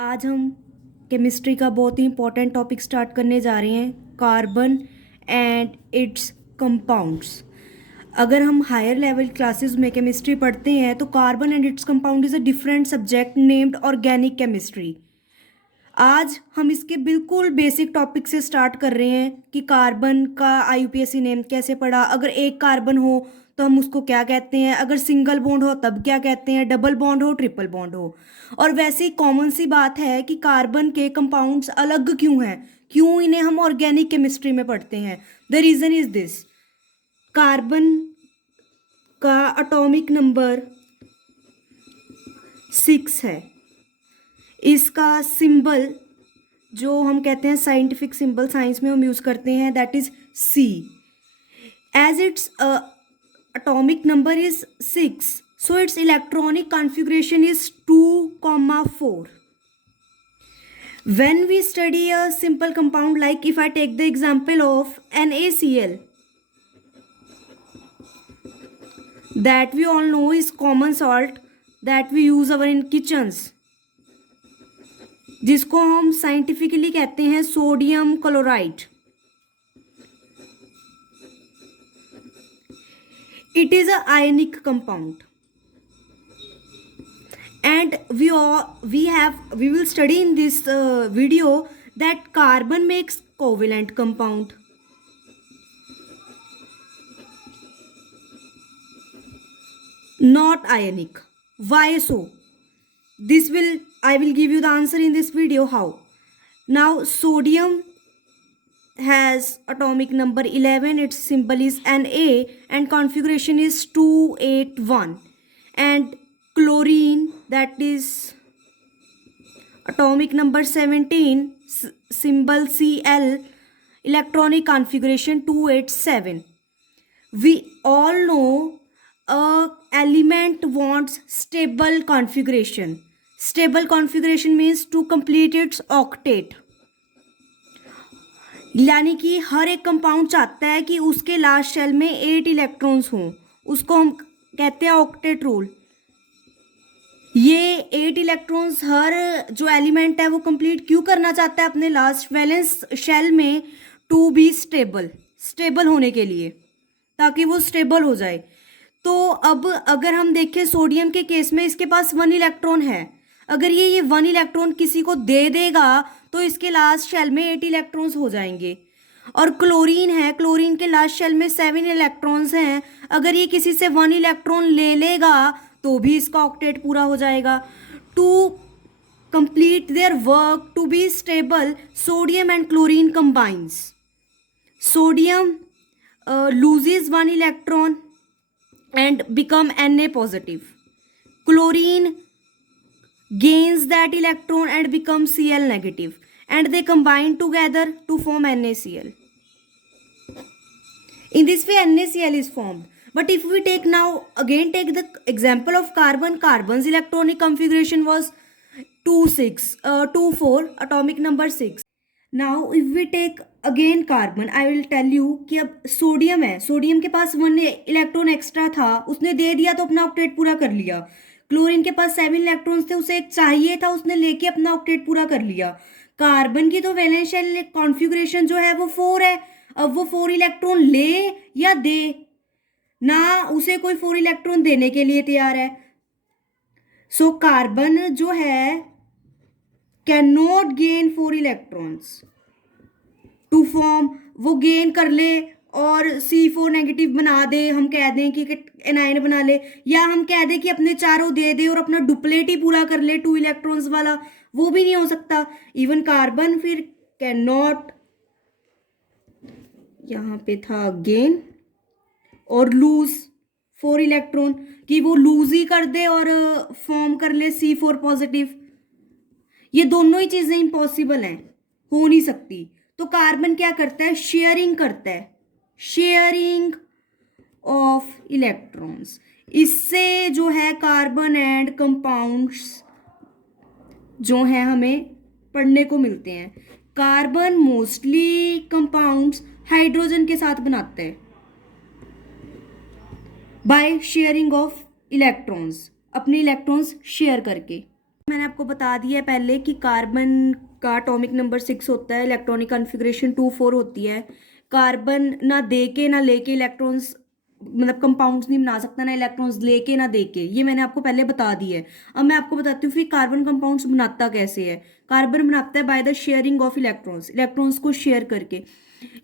आज हम केमिस्ट्री का बहुत ही इंपॉर्टेंट टॉपिक स्टार्ट करने जा रहे हैं, कार्बन एंड इट्स कंपाउंड्स। अगर हम हायर लेवल क्लासेस में केमिस्ट्री पढ़ते हैं तो carbon and its compound is a different subject named organic chemistry. आज हम इसके बिल्कुल बेसिक टॉपिक से स्टार्ट कर रहे हैं कि कार्बन का आईयूपीएसी नेम कैसे पढ़ा, अगर एक कार्बन हो तो हम उसको क्या कहते हैं, अगर सिंगल बॉन्ड हो तब क्या कहते हैं, डबल बॉन्ड हो, ट्रिपल बॉन्ड हो। और वैसे ही कॉमन सी बात है कि कार्बन के कंपाउंड्स अलग क्यों हैं, क्यों इन्हें हम ऑर्गेनिक केमिस्ट्री में पढ़ते हैं। The reason is this, carbon का एटॉमिक नंबर 6 है। इसका सिंबल जो हम कहते हैं साइंटिफिक सिंबल साइंस में हम यूज़ करते हैं, that is C. As it's atomic number is 6, so its electronic configuration is 2,4. When we study a simple compound, like if I take the example of NaCl, that we all know is common salt that we use our in kitchens, जिसको हम scientifically कहते हैं sodium chloride. It is a ionic compound, and we will study in this video that carbon makes covalent compound. Not ionic. Why so? I will give you the answer in this video how. Now sodium has atomic number 11, its symbol is Na and configuration is 281. And chlorine, that is atomic number 17, symbol Cl, electronic configuration 287. We all know a element wants stable configuration. Stable configuration means to complete its octet, यानी कि हर एक compound चाहता है कि उसके last shell में 8 electrons हों, उसको हम कहते हैं ऑक्टेट रूल। ये 8 इलेक्ट्रॉन्स हर जो एलिमेंट है वो कंप्लीट क्यों करना चाहता है अपने लास्ट वैलेंस शेल में, टू बी स्टेबल होने के लिए, ताकि वो स्टेबल हो जाए। तो अब अगर हम देखें सोडियम के केस में इसके पास 1 इलेक्ट्रॉन है, अगर ये 1 इलेक्ट्रॉन किसी को दे देगा तो इसके लास्ट शेल में 8 इलेक्ट्रॉन्स हो जाएंगे। और क्लोरीन है, क्लोरीन के लास्ट शेल में 7 इलेक्ट्रॉन्स हैं, अगर ये किसी से 1 इलेक्ट्रॉन ले लेगा तो भी इसका ऑक्टेट पूरा हो जाएगा। To complete their work to be stable, sodium and chlorine combines. Sodium loses 1 electron and become Na positive. Chlorine gains that electron and becomes Cl negative, and they combine together to form NaCl. In this way NaCl is formed. But if we take the example of carbon's electronic configuration was 24, atomic number 6. Now if we take again carbon, I will tell you कि अब sodium है, sodium के पास 1 electron extra था, उसने दे दिया तो अपना octet पूरा कर लिया। क्लोरीन के पास 7 इलेक्ट्रॉन्स थे, उसे एक चाहिए था, उसने लेके अपना ऑक्टेट पूरा कर लिया। कार्बन की तो वैलेंस शेल कॉन्फ़िगरेशन जो है वो 4 है, अब वो 4 इलेक्ट्रॉन ले या दे, ना उसे कोई 4 इलेक्ट्रॉन देने के लिए तैयार है। सो कार्बन जो है can not gain 4 electrons to form, वो गेन कर ले और C4 नेगेटिव बना दे, हम कह दें कि एनाइन बना ले, या हम कह दें कि अपने चारों दे दे और अपना डुप्लेट ही पूरा कर ले 2 इलेक्ट्रॉन्स वाला, वो भी नहीं हो सकता। इवन कार्बन फिर कैन नॉट, यहाँ पे था गेन और लूज 4 इलेक्ट्रॉन, कि वो लूज ही कर दे और फॉर्म कर ले C4 पॉजिटिव। ये दोनों ही चीज़ें इम्पॉसिबल हैं, हो नहीं सकती। तो कार्बन क्या करता है, शेयरिंग करता है, शेयरिंग ऑफ इलेक्ट्रॉन्स। इससे जो है कार्बन एंड कंपाउंड्स जो हैं हमें पढ़ने को मिलते हैं। कार्बन मोस्टली कंपाउंड्स हाइड्रोजन के साथ बनाते हैं बाय शेयरिंग ऑफ इलेक्ट्रॉन्स, अपने इलेक्ट्रॉन्स शेयर करके। मैंने आपको बता दिया है पहले कि कार्बन का एटॉमिक नंबर 6 होता है, इलेक्ट्रॉनिक कॉन्फ़िगरेशन 2 4 होती है। कार्बन ना दे के ना लेके इलेक्ट्रॉन्स, मतलब कंपाउंड्स नहीं बना सकता, ना इलेक्ट्रॉन्स लेके ना दे के, ये मैंने आपको पहले बता दिया है। अब मैं आपको बताती हूँ फिर कार्बन कंपाउंड्स बनाता कैसे है। कार्बन बनाता है by the sharing of electrons, electrons को शेयर करके।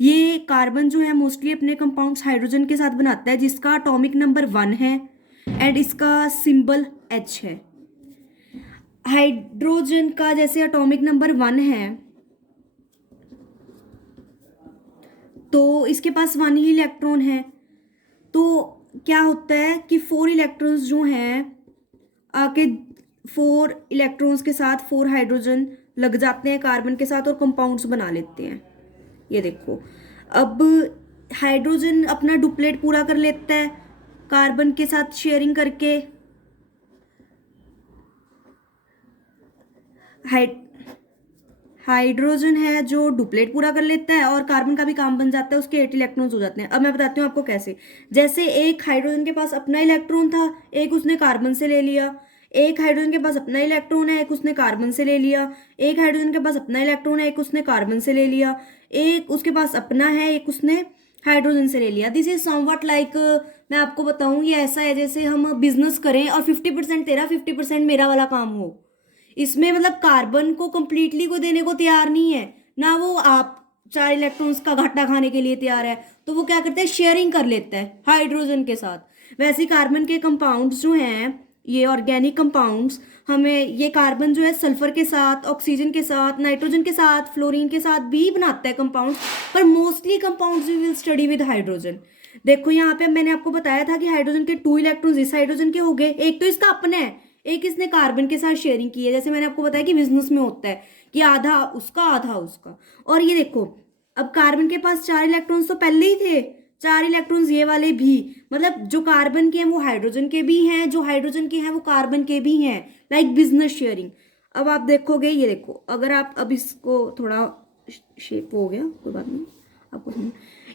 ये कार्बन जो है मोस्टली अपने कंपाउंड्स हाइड्रोजन के साथ बनाता है, जिसका एटॉमिक नंबर 1 है एंड इसका सिंबल H है। हाइड्रोजन का जैसे एटॉमिक नंबर 1 है तो इसके पास 1 ही इलेक्ट्रॉन है, तो क्या होता है कि 4 इलेक्ट्रॉन्स जो हैं आके 4 इलेक्ट्रॉन्स के साथ 4 हाइड्रोजन लग जाते हैं कार्बन के साथ और कंपाउंड्स बना लेते हैं। ये देखो, अब हाइड्रोजन अपना डुप्लेट पूरा कर लेता है कार्बन के साथ शेयरिंग करके। हाइड्रोजन है जो डुप्लेट पूरा कर लेता है और कार्बन का भी काम बन जाता है, उसके 8 इलेक्ट्रॉन्स हो जाते हैं। अब मैं बताती हूँ आपको कैसे। जैसे एक हाइड्रोजन के पास अपना इलेक्ट्रॉन था, एक उसने कार्बन से ले लिया। एक हाइड्रोजन के पास अपना इलेक्ट्रॉन है, एक उसने कार्बन से ले लिया। एक हाइड्रोजन के पास अपना इलेक्ट्रॉन है, एक उसने कार्बन से ले लिया। एक उसके पास अपना है, एक उसने हाइड्रोजन से ले लिया। दिस इज समवट लाइक, मैं आपको बताऊं ये ऐसा है जैसे हम बिजनेस करें और 50% तेरा 50% मेरा वाला काम हो। इसमें मतलब कार्बन को कंप्लीटली को देने को तैयार नहीं है ना, वो आप 4 इलेक्ट्रॉन्स का घाटा खाने के लिए तैयार है, तो वो क्या करता है शेयरिंग कर लेता है हाइड्रोजन के साथ। वैसे ही कार्बन के कंपाउंड्स जो हैं, ये ऑर्गेनिक कंपाउंड्स, हमें ये कार्बन जो है सल्फर के साथ, ऑक्सीजन के साथ, नाइट्रोजन के साथ, फ्लोरीन के साथ भी बनाता है कंपाउंड्स, पर mostly compounds we will study with hydrogen. देखो यहाँ पे मैंने आपको बताया था कि हाइड्रोजन के 2 इलेक्ट्रॉन्स इस हाइड्रोजन के हो गए, एक तो इसका अपना है, एक इसने कार्बन के साथ शेयरिंग की है। जैसे मैंने आपको बताया कि बिजनेस में होता है कि आधा उसका आधा उसका। और ये देखो, अब कार्बन के पास 4 इलेक्ट्रॉन्स तो पहले ही थे, 4 इलेक्ट्रॉन्स ये वाले भी, मतलब जो कार्बन के हैं वो हाइड्रोजन के भी हैं, जो हाइड्रोजन के हैं वो कार्बन के भी हैं, लाइक बिजनेस शेयरिंग। अब आप देखोगे, ये देखो, अगर आप अब इसको थोड़ा शेप हो गया, कोई बात नहीं, आपको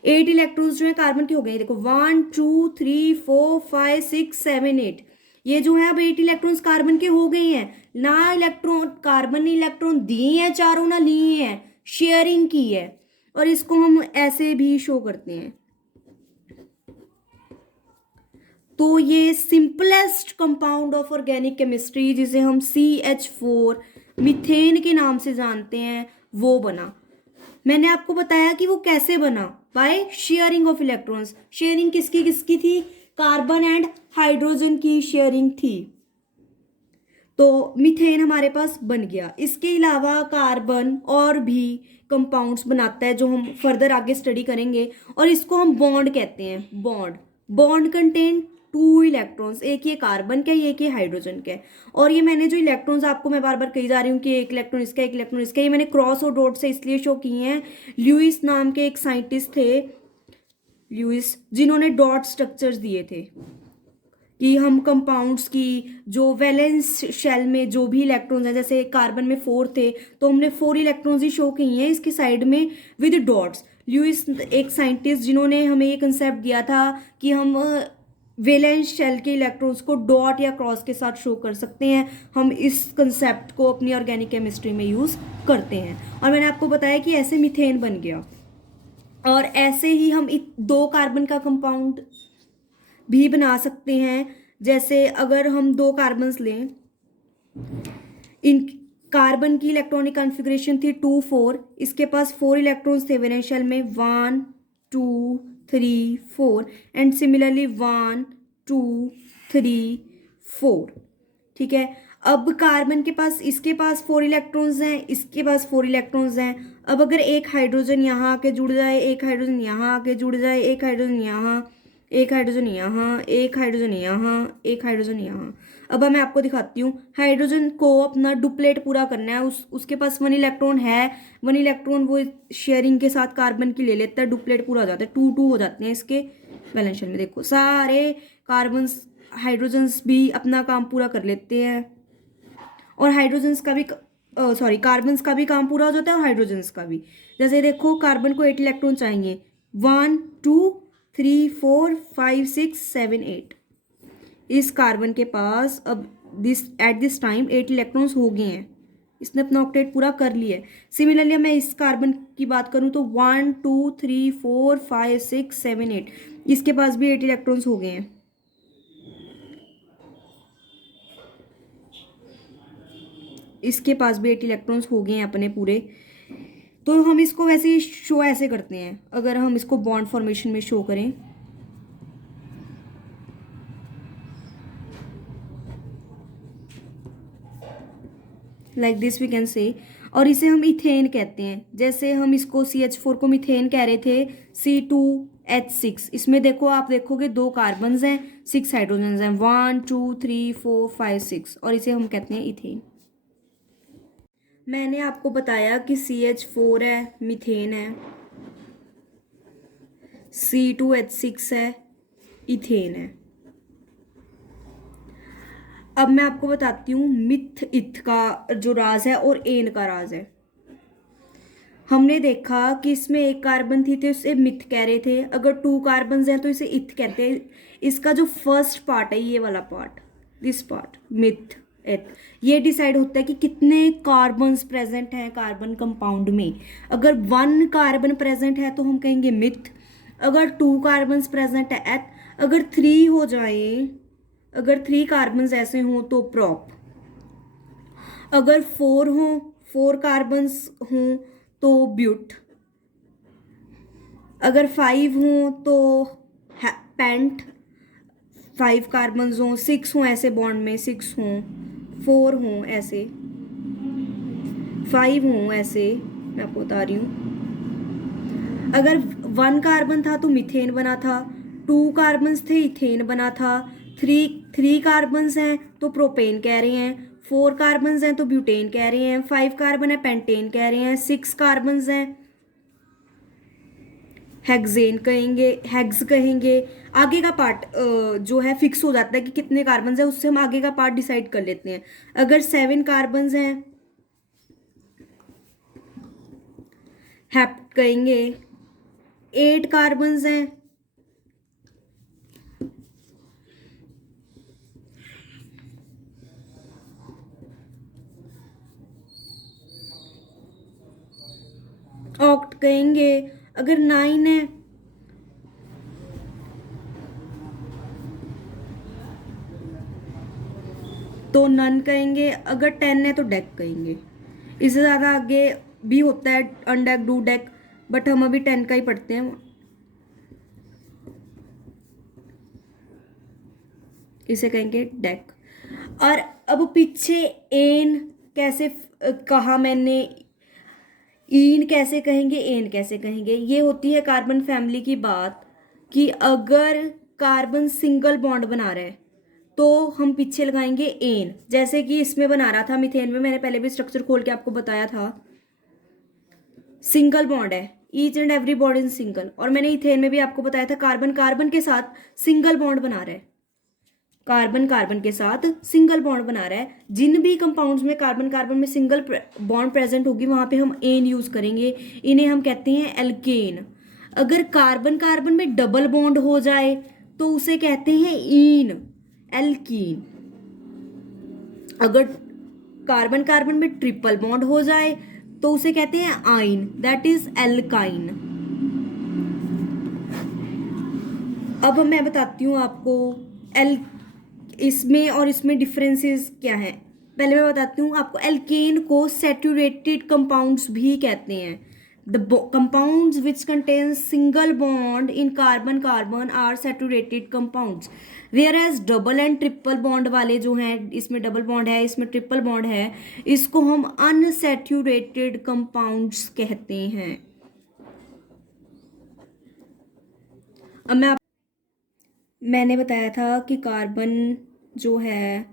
8 इलेक्ट्रॉन्स जो है कार्बन के हो गए। देखो 1 2 3 4 5 6 7 8, ये जो है अब 8 इलेक्ट्रॉन्स कार्बन के हो गए हैं। ना इलेक्ट्रॉन कार्बन ने इलेक्ट्रॉन दिए हैं चारों, ना लिए हैं, शेयरिंग की है। और इसको हम ऐसे भी शो करते हैं। तो ये simplest compound of organic chemistry, जिसे हम CH4 मीथेन के नाम से जानते हैं, वो बना। मैंने आपको बताया कि वो कैसे बना, by sharing of electrons. Sharing किसकी किसकी थी? कार्बन एंड हाइड्रोजन की शेयरिंग थी, तो मीथेन हमारे पास बन गया। इसके अलावा कार्बन और भी कंपाउंड्स बनाता है जो हम फर्दर आगे स्टडी करेंगे, और इसको हम बॉन्ड कहते हैं। बॉन्ड, बॉन्ड कंटेन 2 इलेक्ट्रॉन्स, एक ये कार्बन का, एक ये हाइड्रोजन का। और ये मैंने जो इलेक्ट्रॉन्स आपको मैं बार बार कही जा रही हूँ कि एक इलेक्ट्रॉन इसका, एक इलेक्ट्रॉन इसका, ये मैंने क्रॉस और डॉट से इसलिए शो किए हैं। ल्यूइस नाम के एक साइंटिस्ट थे, ल्यूइस, जिन्होंने डॉट स्ट्रक्चर्स दिए थे कि हम कंपाउंड्स की जो वैलेंस शेल में जो भी इलेक्ट्रॉन्स हैं, जैसे कार्बन में 4 थे तो हमने 4 इलेक्ट्रॉन्स ही शो किए हैं इसकी साइड में विद डॉट्स। ल्यूइस एक साइंटिस्ट जिन्होंने हमें ये कंसेप्ट दिया था कि हम वैलेंस शेल के इलेक्ट्रॉन्स को डॉट या क्रॉस के साथ शो कर सकते हैं। हम इस कंसेप्ट को अपनी ऑर्गेनिक केमिस्ट्री में यूज़ करते हैं, और मैंने आपको बताया कि ऐसे मीथेन बन गया। और ऐसे ही हम 2 कार्बन का कंपाउंड भी बना सकते हैं। जैसे अगर हम 2 कार्बन्स लें, इन कार्बन की इलेक्ट्रॉनिक कॉन्फ़िगरेशन थी 2 4, इसके पास 4 इलेक्ट्रॉन्स थे वैलेंस शेल में, 1 2 3 4, एंड सिमिलरली 1 2 3 4। ठीक है, अब कार्बन के पास, इसके पास 4 इलेक्ट्रॉन्स हैं, इसके पास 4 इलेक्ट्रॉन्स हैं। अब अगर एक हाइड्रोजन यहाँ आके जुड़ जाए, एक हाइड्रोजन यहाँ आके जुड़ जाए, एक हाइड्रोजन यहाँ, एक हाइड्रोजन यहाँ, एक हाइड्रोजन यहाँ, एक हाइड्रोजन यहाँ। अब मैं आपको दिखाती हूँ, हाइड्रोजन को अपना डुप्लेट पूरा करना है, उसके पास 1 इलेक्ट्रॉन है, 1 इलेक्ट्रॉन वो शेयरिंग के साथ कार्बन की ले लेता है, डुप्लेट पूरा हो जाता है, 2 2 हो जाते हैं इसके वैलेंस शेल में। देखो सारे कार्बन हाइड्रोजन्स भी अपना काम पूरा कर लेते हैं, और हाइड्रोजन्स का भी कार्बन्स का भी काम पूरा हो जाता है और हाइड्रोजन्स का भी। जैसे देखो कार्बन को 8 इलेक्ट्रॉन चाहिए, 1 2 3 4 5 6 7 8। इस कार्बन के पास अब दिस टाइम 8 इलेक्ट्रॉन्स हो गए हैं, इसने अपना ऑक्टेट पूरा कर लिया है। सिमिलरली मैं इस कार्बन की बात करूं तो 1 2 3 4 5 6 7 8, इसके पास भी 8 इलेक्ट्रॉन्स हो गए हैं। इसके पास भी 8 इलेक्ट्रॉन्स हो गए हैं अपने पूरे। तो हम इसको वैसे ही शो ऐसे करते हैं, अगर हम इसको बॉन्ड फॉर्मेशन में शो करें, like this we can say, और इसे हम इथेन कहते हैं। जैसे हम इसको CH4 को मीथेन कह रहे थे, C2H6, इसमें देखो आप देखोगे 2 कार्बन हैं, 6 हाइड्रोजन हैं, 1 2 3 4 5 6, और इसे हम कहते हैं इथेन। मैंने आपको बताया कि CH4 है, मीथेन है, C2H6 है, इथेन है। अब मैं आपको बताती हूँ मिथ इथ का जो राज है और एन का राज है। हमने देखा कि इसमें एक कार्बन थी तो इसे मिथ कह रहे थे, अगर 2 कार्बन हैं तो इसे इथ कहते हैं। इसका जो फर्स्ट पार्ट है, ये वाला पार्ट, दिस पार्ट, मिथ इथ, ये डिसाइड होता है कि कितने कार्बन्स प्रेजेंट हैं कार्बन कंपाउंड में। अगर 1 कार्बन प्रेजेंट है तो हम कहेंगे मिथ, अगर 2 कार्बन्स प्रेजेंट है एथ, अगर 3 हो जाए, अगर 3 कार्बन्स ऐसे हों तो प्रॉप, अगर 4 हों, 4 कार्बन्स हों तो ब्यूट, अगर 5 हों तो पेंट, 5 कार्बन्स हों, 6 हों ऐसे बॉन्ड में, 6 हों, 4 हों ऐसे, 5 हों ऐसे, मैं आपको बता रही हूँ। अगर 1 कार्बन था तो मीथेन बना था, 2 कार्बन्स थे इथेन बना था, 3 कार्बन्स हैं तो प्रोपेन कह रहे हैं, 4 कार्बन्स हैं तो ब्यूटेन कह रहे हैं, 5 कार्बन है पेंटेन कह रहे हैं, 6 कार्बन्स हैं हेक्सेन कहेंगे, हेक्स कहेंगे। आगे का पार्ट जो है फिक्स हो जाता है कि कितने कार्बन्स हैं, उससे हम आगे का पार्ट डिसाइड कर लेते हैं। अगर 7 कार्बन्स हैं हेप्ट कहेंगे, 8 कार्बन्स हैं ऑक्ट कहेंगे, अगर 9 है तो नन कहेंगे, अगर 10 है तो डेक कहेंगे। इससे ज़्यादा आगे भी होता है अनडेक डू डेक, बट हम अभी 10 का ही पढ़ते हैं, इसे कहेंगे डेक। और अब पीछे एन कैसे कहा मैंने, ईन कैसे कहेंगे, एन कैसे कहेंगे, ये होती है कार्बन फैमिली की बात, कि अगर कार्बन सिंगल बॉन्ड बना रहा है तो हम पीछे लगाएंगे एन, जैसे कि इसमें बना रहा था मीथेन में, मैंने पहले भी स्ट्रक्चर खोल के आपको बताया था, सिंगल बॉन्ड है, each and every bond in single. और मैंने इथेन में भी आपको बताया था कार्बन कार्बन के साथ सिंगल बॉन्ड बना रहा है, कार्बन कार्बन के साथ सिंगल बॉन्ड बना रहा है। जिन भी कंपाउंड्स में कार्बन कार्बन में सिंगल बॉन्ड प्रेजेंट होगी वहां पे हम एन यूज करेंगे, इन्हें हम कहते हैं एल्केन। अगर कार्बन कार्बन में डबल बॉन्ड हो जाए तो उसे कहते हैं ईन, एल्कीन। अगर कार्बन कार्बन में ट्रिपल बॉन्ड हो जाए तो उसे कहते हैं आइन, दैट इज एल्काइन। अब मैं बताती हूँ आपको एल इसमें और इसमें डिफरेंसेस क्या हैं। पहले मैं बताती हूँ आपको, एल्केन को सैचुरेटेड कंपाउंड्स भी कहते हैं। The compounds which contain single bond in carbon carbon are saturated compounds, whereas double and triple bond वाले जो हैं, इसमें डबल बॉन्ड है इसमें ट्रिपल बॉन्ड है, इसको हम अनसैचुरेटेड कंपाउंड्स कहते हैं। अब मैंने बताया था कि कार्बन जो है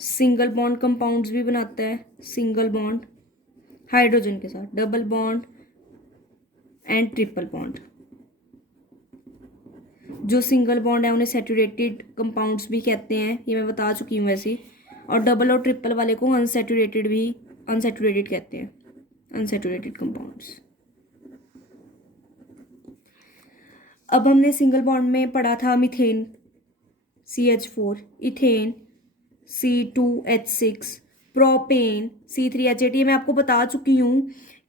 सिंगल बॉन्ड कंपाउंड्स भी बनाता है, सिंगल बॉन्ड हाइड्रोजन के साथ, double bond and triple bond. जो सिंगल बॉन्ड है उन्हें सैचुरेटेड कंपाउंड्स भी कहते हैं, ये मैं बता चुकी हूँ वैसे। और डबल और ट्रिपल वाले को अनसैचुरेटेड कहते हैं, अनसैचुरेटेड कंपाउंड्स। अब हमने सिंगल बॉन्ड में पढ़ा था methane CH4, ethane C2H6, propane C3H8। ये मैं आपको बता चुकी हूँ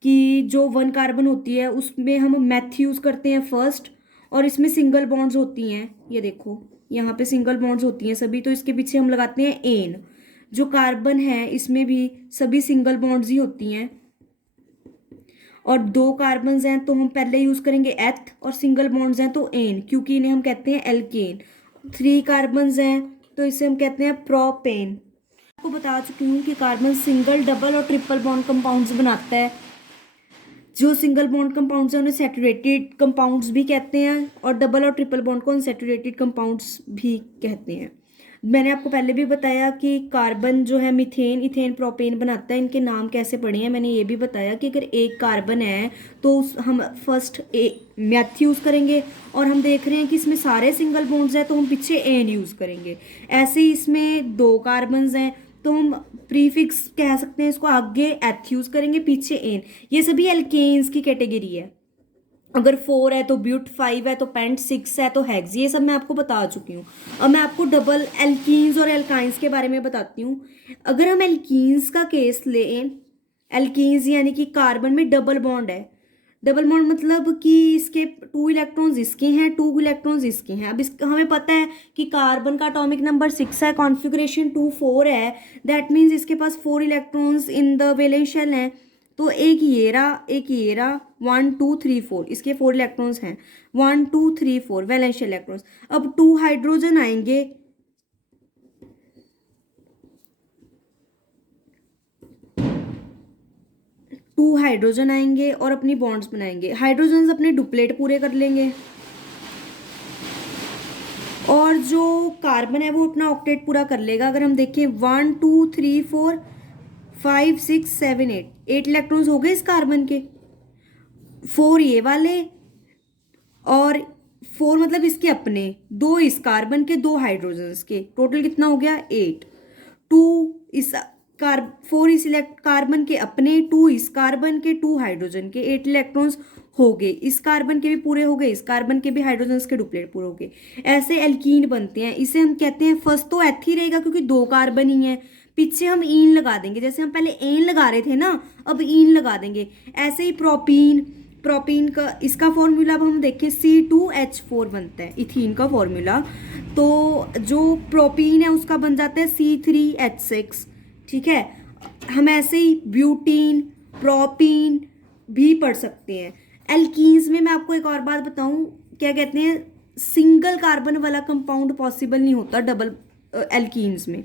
कि जो 1 कार्बन होती है उसमें हम मेथ यूज़ करते हैं फर्स्ट, और इसमें सिंगल बॉन्ड्स होती हैं। ये देखो यहाँ पे सिंगल बॉन्ड्स होती हैं सभी, तो इसके पीछे हम लगाते हैं एन। जो कार्बन है इसमें भी सभी सिंगल बॉन्ड्स ही होती हैं, और 2 कार्बन्स हैं तो हम पहले यूज़ करेंगे एथ, और सिंगल बॉन्ड्स हैं तो एन, क्योंकि इन्हें हम कहते हैं एल्केन। 3 कार्बन्स हैं तो इसे हम कहते हैं प्रोपेन। आपको बता चुकी हूँ कि कार्बन सिंगल, डबल और ट्रिपल बॉन्ड कंपाउंड्स बनाता है। जो सिंगल बॉन्ड कंपाउंड्स हैं उन्हें सैचुरेटेड कंपाउंड्स भी कहते हैं, और डबल और ट्रिपल बॉन्ड को अनसैचुरेटेड कंपाउंड्स भी कहते हैं। मैंने आपको पहले भी बताया कि कार्बन जो है मीथेन, इथेन, प्रोपेन बनाता है। इनके नाम कैसे पढ़े हैं मैंने ये भी बताया कि अगर एक कार्बन है तो हम फर्स्ट मैथ यूज़ करेंगे, और हम देख रहे हैं कि इसमें सारे सिंगल बॉन्ड्स हैं तो हम पीछे एन यूज़ करेंगे। ऐसे ही इसमें 2 कार्बन्स हैं तो हम प्रीफिक्स कह सकते हैं इसको, आगे एथ यूज़ करेंगे पीछे एन। ये सभी एल्केन्स की कैटेगरी है। अगर 4 है तो ब्यूट, 5 है तो पेंट, 6 है तो हेक्स। ये सब मैं आपको बता चुकी हूँ। अब मैं आपको डबल एल्कीन्स और एल्काइंस के बारे में बताती हूँ। अगर हम एल्कीन्स का केस लें, एल्कीन्स यानी कि कार्बन में डबल बॉन्ड है। डबल बॉन्ड मतलब कि इसके 2 इलेक्ट्रॉन्स इसके हैं, 2 इलेक्ट्रॉन्स इसके हैं। अब इसका हमें पता है कि कार्बन का एटॉमिक नंबर 6 है, कॉन्फ़िगरेशन 2 4 है। दैट मीन्स इसके पास 4 electrons in the valence shell हैं। तो एक ये रहा 1 2 3 4, इसके 4 इलेक्ट्रॉन्स हैं। 1 2 3 4 वैलेंस इलेक्ट्रॉन्स। अब 2 हाइड्रोजन आएंगे, 2 हाइड्रोजन आएंगे और अपनी बॉन्ड्स बनाएंगे। हाइड्रोजन अपने डुप्लेट पूरे कर लेंगे, और जो कार्बन है वो अपना ऑक्टेट पूरा कर लेगा। अगर हम देखें 1 2 3 4 5 6 7 8 इलेक्ट्रॉन्स हो गए इस कार्बन के। 4 ये वाले, और 4 मतलब इसके अपने, 2 इस कार्बन के, 2 हाइड्रोजन्स के, टोटल कितना हो गया 8। 2 इस 4 इस कार्बन के अपने, 2 इस कार्बन के, 2 हाइड्रोजन के, 8 इलेक्ट्रॉन्स हो गए। इस कार्बन के भी पूरे हो गए, इस कार्बन के भी हाइड्रोजन्स के डुप्लेट पूरे हो गए। ऐसे एल्कीन बनते हैं। इसे हम कहते हैं, फर्स्ट तो एथ ही रहेगा क्योंकि 2 कार्बन ही है, पीछे हम ईन लगा देंगे। जैसे हम पहले एन लगा रहे थे ना, अब ईन लगा देंगे। ऐसे ही प्रोपीन, प्रोपीन का इसका फॉर्मूला अब हम देखें C2H4 बनता है, इथीन का फॉर्मूला। तो जो प्रोपीन है उसका बन जाता है C3H6। ठीक है, हम ऐसे ही ब्यूटीन, प्रोपीन भी पढ़ सकते हैं। एल्कीन्स में मैं आपको एक और बात बताऊं, क्या कहते हैं, सिंगल कार्बन वाला कंपाउंड पॉसिबल नहीं होता डबल एल्कीन्स में।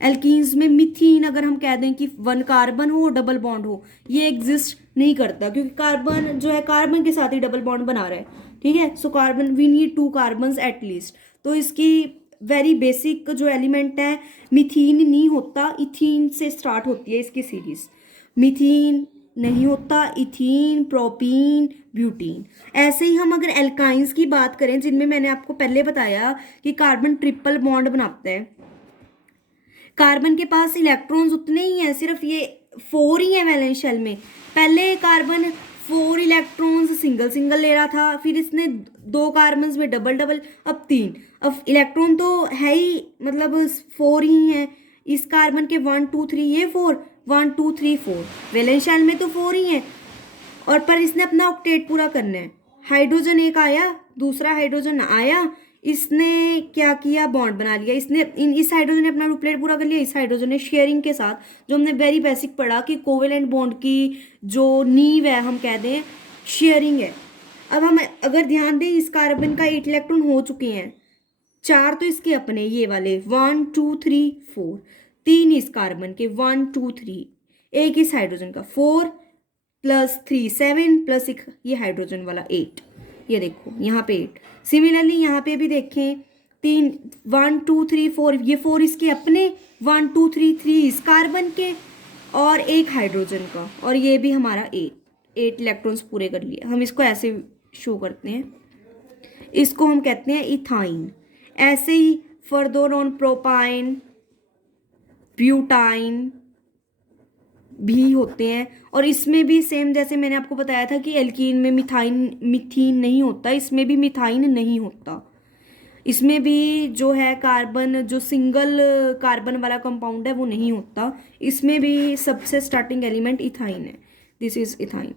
एल्कीन्स में मिथीन अगर हम कह दें कि 1 कार्बन हो डबल बॉन्ड हो, ये एग्जिस्ट नहीं करता, क्योंकि कार्बन जो है कार्बन के साथ ही डबल बॉन्ड बना रहा है। ठीक है, so carbon we need 2 carbons at least. तो इसकी वेरी बेसिक जो एलिमेंट है, मिथीन नहीं होता, इथीन से स्टार्ट होती है इसकी सीरीज। मिथीन नहीं होता, इथीन, प्रोपीन, ब्यूटीन। ऐसे ही हम अगर एल्काइंस की बात करें, जिनमें मैंने आपको पहले बताया कि कार्बन ट्रिपल बॉन्ड बनाता है। कार्बन के पास इलेक्ट्रॉन्स उतने ही हैं, सिर्फ ये 4 ही हैं वैलेंस शेल में। पहले कार्बन 4 इलेक्ट्रॉन्स सिंगल सिंगल ले रहा था, फिर इसने 2 कार्बन में डबल डबल, अब 3। अब इलेक्ट्रॉन तो है ही, मतलब 4 ही हैं। इस कार्बन के 1 2 3 ये 4, 1 2 3 4 वैलेंस शेल में तो 4 ही हैं, और पर इसने अपना ऑक्टेट पूरा करना है। हाइड्रोजन एक आया, दूसरा हाइड्रोजन आया, इसने क्या किया, बॉन्ड बना लिया। इसने इस हाइड्रोजन ने अपना डुप्लेट पूरा कर लिया, इस हाइड्रोजन ने शेयरिंग के साथ, जो हमने वेरी बेसिक पढ़ा कि कोवेलेंट बॉन्ड की जो नींव है हम कह दें शेयरिंग है। अब हम अगर ध्यान दें, इस कार्बन का 8 इलेक्ट्रॉन हो चुके हैं, 4 तो इसके अपने ये वाले 1 2 3 4, 3 इस कार्बन के 1 2 3, एक इस हाइड्रोजन का 4 + 3 7 प्लस एक ये हाइड्रोजन वाला 8। ये देखो यहाँ पे 8। सिमिलरली यहाँ पे भी देखें, 3 1 2 3 4, ये 4 इसके अपने, 1 2 3 3 इस कार्बन के, और एक हाइड्रोजन का, और ये भी हमारा 8 इलेक्ट्रॉन्स पूरे कर लिए। हम इसको ऐसे शो करते हैं, इसको हम कहते हैं इथाइन। ऐसे ही फर्दर ऑन प्रोपाइन, ब्यूटाइन भी होते हैं, और इसमें भी सेम जैसे मैंने आपको बताया था कि एल्कीन में मिथीन नहीं होता, इसमें भी मिथाइन नहीं होता। इसमें भी जो है कार्बन, जो सिंगल कार्बन वाला कंपाउंड है वो नहीं होता, इसमें भी सबसे स्टार्टिंग एलिमेंट इथाइन है, दिस इज इथाइन।